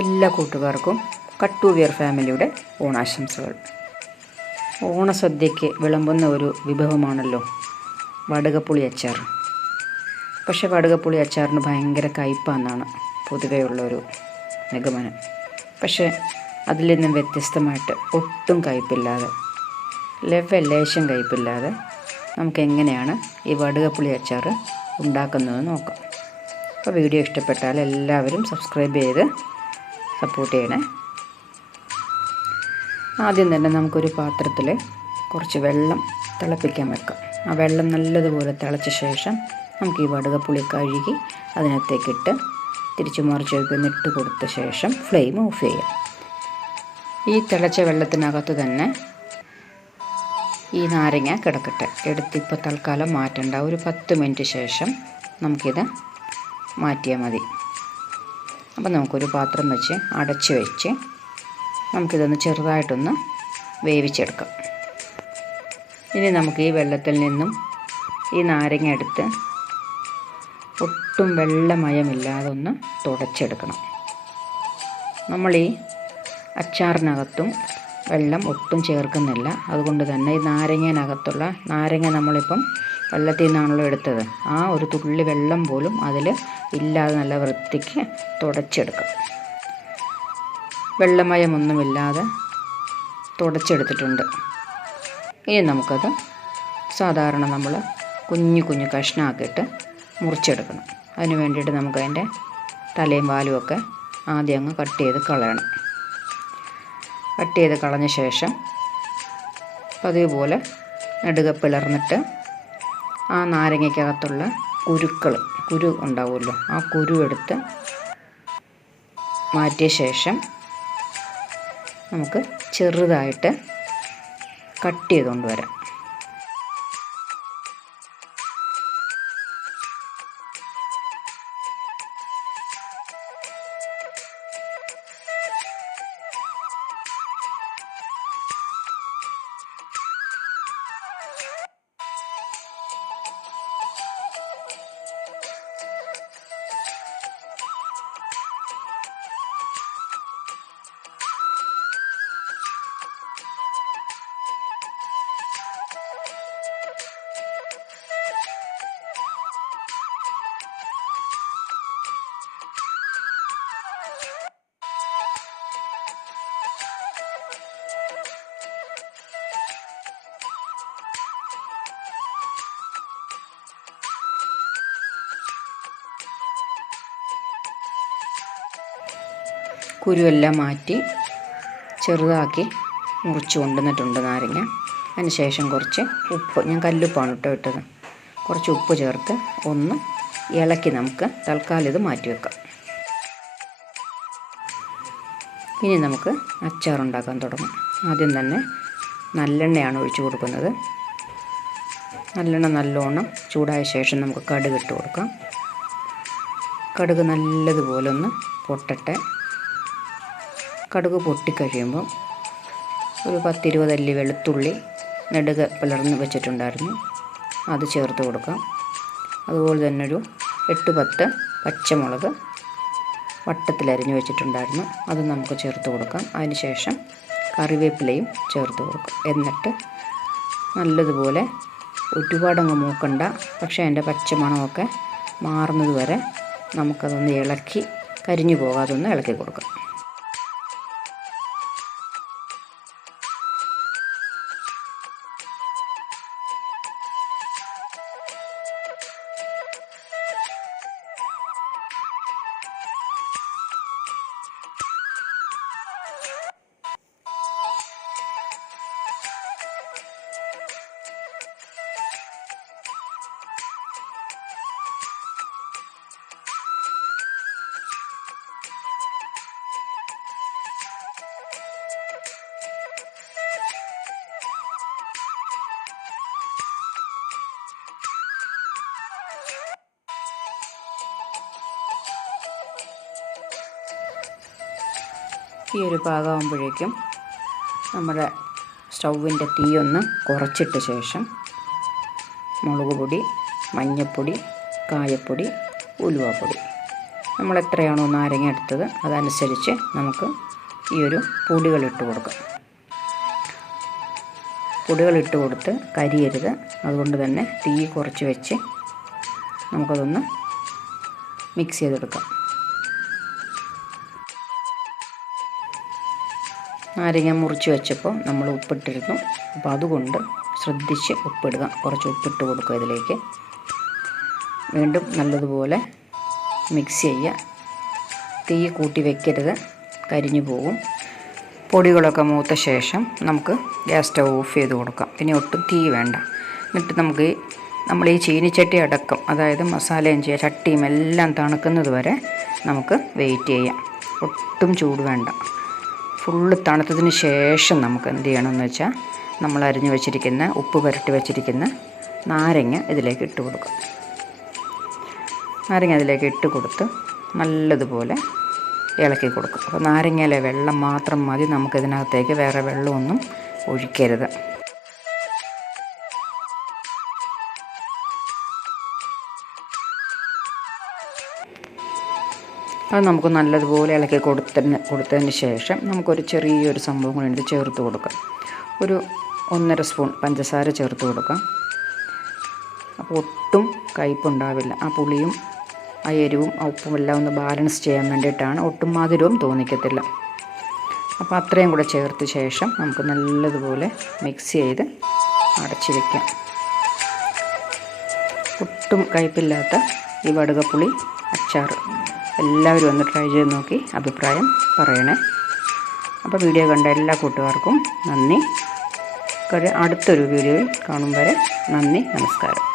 എല്ലാ കൂട്ടുകാർക്കും കട്ടൂവിയർ ഫാമിലിയുടെ ഓണാശംസകൾ. ഓണസദ്യയ്ക്ക് വിളമ്പുന്ന ഒരു വിഭവമാണല്ലോ വടുകപ്പുളി അച്ചാർ. പക്ഷേ വടുകപ്പുളി അച്ചാറിന് ഭയങ്കര കയ്പ്പാണെന്നാണ് പൊതുവെയുള്ളൊരു നിഗമനം. പക്ഷേ അതിൽ നിന്നും വ്യത്യസ്തമായിട്ട് ഒട്ടും കയ്പ്പില്ലാതെ, ലേശം കയ്പ്പില്ലാതെ നമുക്കെങ്ങനെയാണ് ഈ വടുകപ്പുളി അച്ചാർ ഉണ്ടാക്കുന്നത് നോക്കാം. അപ്പോൾ വീഡിയോ ഇഷ്ടപ്പെട്ടാൽ എല്ലാവരും സബ്സ്ക്രൈബ് ചെയ്ത് സപ്പോർട്ട് ചെയ്യണേ. ആദ്യം തന്നെ നമുക്കൊരു പാത്രത്തിൽ കുറച്ച് വെള്ളം തിളപ്പിക്കാൻ വെക്കാം. ആ വെള്ളം നല്ലതുപോലെ തിളച്ച ശേഷം നമുക്ക് ഈ വടുകപ്പുളി കഴുകി അതിനകത്തേക്കിട്ട് തിരിച്ചു മറിച്ചൊക്കെ ഇട്ട് കൊടുത്ത ശേഷം ഫ്ലെയിം ഓഫ് ചെയ്യാം. ഈ തിളച്ച വെള്ളത്തിനകത്ത് തന്നെ ഈ നാരങ്ങ കിടക്കട്ടെ. എടുത്തിപ്പോൾ തൽക്കാലം മാറ്റണ്ട. ഒരു 10 മിനിറ്റ് ശേഷം നമുക്കിത് മാറ്റിയാൽ മതി. അപ്പോൾ നമുക്കൊരു പാത്രം വെച്ച് അടച്ച് വെച്ച് നമുക്കിതൊന്ന് ചെറുതായിട്ടൊന്ന് വേവിച്ചെടുക്കാം. ഇനി നമുക്ക് ഈ വെള്ളത്തിൽ നിന്നും ഈ നാരങ്ങ എടുത്ത് ഒട്ടും വെള്ളമയമില്ലാതെ ഒന്ന് തുടച്ചെടുക്കണം. നമ്മൾ ഈ അച്ചാറിനകത്തും വെള്ളം ഒട്ടും ചേർക്കുന്നില്ല. അതുകൊണ്ട് തന്നെ ഈ നാരങ്ങനകത്തുള്ള നാരങ്ങ നമ്മളിപ്പം വെള്ളത്തിൽ നിന്നാണല്ലോ എടുത്തത്, ആ ഒരു തുള്ളി വെള്ളം പോലും അതിൽ ഇല്ലാതെ നല്ല വൃത്തിക്ക് തുടച്ചെടുക്കാം. വെള്ളമയമൊന്നുമില്ലാതെ തുടച്ചെടുത്തിട്ടുണ്ട്. ഇനി നമുക്കത് സാധാരണ നമ്മൾ കുഞ്ഞു കഷ്ണമാക്കിയിട്ട് മുറിച്ചെടുക്കണം. അതിന് വേണ്ടിയിട്ട് നമുക്കതിൻ്റെ തലയും വാലും ഒക്കെ ആദ്യം അങ്ങ് കട്ട് ചെയ്ത് കളയണം. കട്ട് ചെയ്ത് കളഞ്ഞ ശേഷം പതിവുപോലെ നെടുക പിളർന്നിട്ട് ആ നാരങ്ങയ്ക്കകത്തുള്ള കുരു ഉണ്ടാവുമല്ലോ, ആ കുരു എടുത്ത് മാറ്റിയ ശേഷം നമുക്ക് ചെറുതായിട്ട് കട്ട് ചെയ്തുകൊണ്ട് വരാം. കുരുവെല്ലാം മാറ്റി ചെറുതാക്കി മുറിച്ച് കൊണ്ടുവന്നിട്ടുണ്ട് നാരങ്ങ. അതിന് ശേഷം കുറച്ച് ഉപ്പ്, ഞാൻ കല്ലുപ്പാണ് ഇട്ടത്, കുറച്ച് ഉപ്പ് ചേർത്ത് ഒന്ന് ഇളക്കി നമുക്ക് തൽക്കാലം ഇത് മാറ്റി വെക്കാം. ഇനി നമുക്ക് അച്ചാറുണ്ടാക്കാൻ തുടങ്ങാം. ആദ്യം തന്നെ നല്ലെണ്ണയാണ് ഒഴിച്ച് കൊടുക്കുന്നത്. നല്ലെണ്ണ നല്ലോണം ചൂടായ ശേഷം നമുക്ക് കടുക് ഇട്ട് കൊടുക്കാം. കടുക് നല്ലതുപോലെ ഒന്ന് പൊട്ടട്ടെ. കടുക് പൊട്ടിക്കഴിയുമ്പോൾ ഒരു 10-20 അല്ലി വെളുത്തുള്ളി നെടുക പിളർന്ന് വെച്ചിട്ടുണ്ടായിരുന്നു, അത് ചേർത്ത് കൊടുക്കാം. അതുപോലെ തന്നെ ഒരു 8-10 പച്ചമുളക് വട്ടത്തിലരിഞ്ഞ് വെച്ചിട്ടുണ്ടായിരുന്നു, അത് നമുക്ക് ചേർത്ത് കൊടുക്കാം. അതിന് ശേഷം കറിവേപ്പിലയും ചേർത്ത് കൊടുക്കാം. എന്നിട്ട് നല്ലതുപോലെ ഒരുപാടങ്ങ് മൂക്കണ്ട, പക്ഷേ അതിൻ്റെ പച്ചമണമൊക്കെ മാറുന്നത് വരെ നമുക്കതൊന്ന് ഇളക്കി, കരിഞ്ഞു പോകാതെ ഒന്ന് ഇളക്കി കൊടുക്കാം. ഈ ഒരു പാകമാകുമ്പോഴേക്കും നമ്മുടെ സ്റ്റൗവിൻ്റെ തീ ഒന്ന് കുറച്ചിട്ട ശേഷം മുളക് പൊടി, മഞ്ഞൾപ്പൊടി, കായപ്പൊടി, ഉലുവാപ്പൊടി നമ്മൾ എത്രയാണോ നാരങ്ങ എടുത്തത് അതനുസരിച്ച് നമുക്ക് ഈ ഒരു പൊടികളിട്ട് കൊടുക്കാം. പൊടികളിട്ട് കൊടുത്ത് കരിയരുത്, അതുകൊണ്ട് തന്നെ തീ കുറച്ച് വെച്ച് നമുക്കതൊന്ന് മിക്സ് ചെയ്തെടുക്കാം. നാരങ്ങ മുറിച്ച് വെച്ചപ്പോൾ നമ്മൾ ഉപ്പിട്ടിരുന്നു, അപ്പോൾ അതുകൊണ്ട് ശ്രദ്ധിച്ച് ഉപ്പിടുക. കുറച്ച് ഉപ്പിട്ട് കൊടുക്കുക ഇതിലേക്ക്. വീണ്ടും നല്ലതുപോലെ മിക്സ് ചെയ്യുക. തീ കൂട്ടി വെക്കരുത്, കരിഞ്ഞു പോകും. പൊടികളൊക്കെ മൂത്ത ശേഷം നമുക്ക് ഗ്യാസ് സ്റ്റവ് ഓഫ് ചെയ്ത് കൊടുക്കാം. ഇനി ഒട്ടും തീ വേണ്ട. എന്നിട്ട് നമുക്ക് നമ്മൾ ഈ ചീനിച്ചട്ടി അടക്കം, അതായത് മസാലയും ചട്ടിയും എല്ലാം തണുക്കുന്നത് വരെ നമുക്ക് വെയിറ്റ് ചെയ്യാം. ഒട്ടും ചൂട് വേണ്ട. ഫുള്ള് തണുത്തതിന് ശേഷം നമുക്ക് എന്ത് ചെയ്യണമെന്ന് വെച്ചാൽ നമ്മൾ അരിഞ്ഞു വെച്ചിരിക്കുന്ന ഉപ്പ് പുരട്ടി വെച്ചിരിക്കുന്ന നാരങ്ങ ഇതിലേക്ക് ഇട്ട് കൊടുക്കാം. നാരങ്ങ അതിലേക്ക് ഇട്ട് കൊടുത്ത് നല്ലതുപോലെ ഇളക്കി കൊടുക്കും. അപ്പോൾ നാരങ്ങയിലെ വെള്ളം മാത്രം മതി, നമുക്കിതിനകത്തേക്ക് വേറെ വെള്ളമൊന്നും ഒഴിക്കരുത്. അത് നമുക്ക് നല്ലതുപോലെ ഇളക്കി കൊടുത്തതിന് ശേഷം നമുക്കൊരു ചെറിയൊരു സംഭവം കൂടി എടുത്ത് ചേർത്ത് കൊടുക്കാം. ഒരു 1.5 സ്പൂൺ പഞ്ചസാര ചേർത്ത് കൊടുക്കാം. അപ്പോൾ ഒട്ടും കയ്പുണ്ടാവില്ല. ആ പുളിയും ആ എരിവും ആ ഉപ്പും എല്ലാം ഒന്ന് ബാലൻസ് ചെയ്യാൻ വേണ്ടിയിട്ടാണ്. ഒട്ടും മധുരവും തോന്നിക്കത്തില്ല. അപ്പോൾ അത്രയും കൂടെ ചേർത്ത ശേഷം നമുക്ക് നല്ലതുപോലെ മിക്സ് ചെയ്ത് അടച്ച് വയ്ക്കാം. ഒട്ടും കയ്പില്ലാത്ത ഈ വടുകപ്പുളി അച്ചാർ എല്ലാവരും ഒന്ന് ട്രൈ ചെയ്ത് നോക്കി അഭിപ്രായം പറയണേ. അപ്പോൾ വീഡിയോ കണ്ട എല്ലാ കൂട്ടുകാർക്കും നന്ദി. അടുത്തൊരു വീഡിയോയിൽ കാണും വരെ നന്ദി, നമസ്കാരം.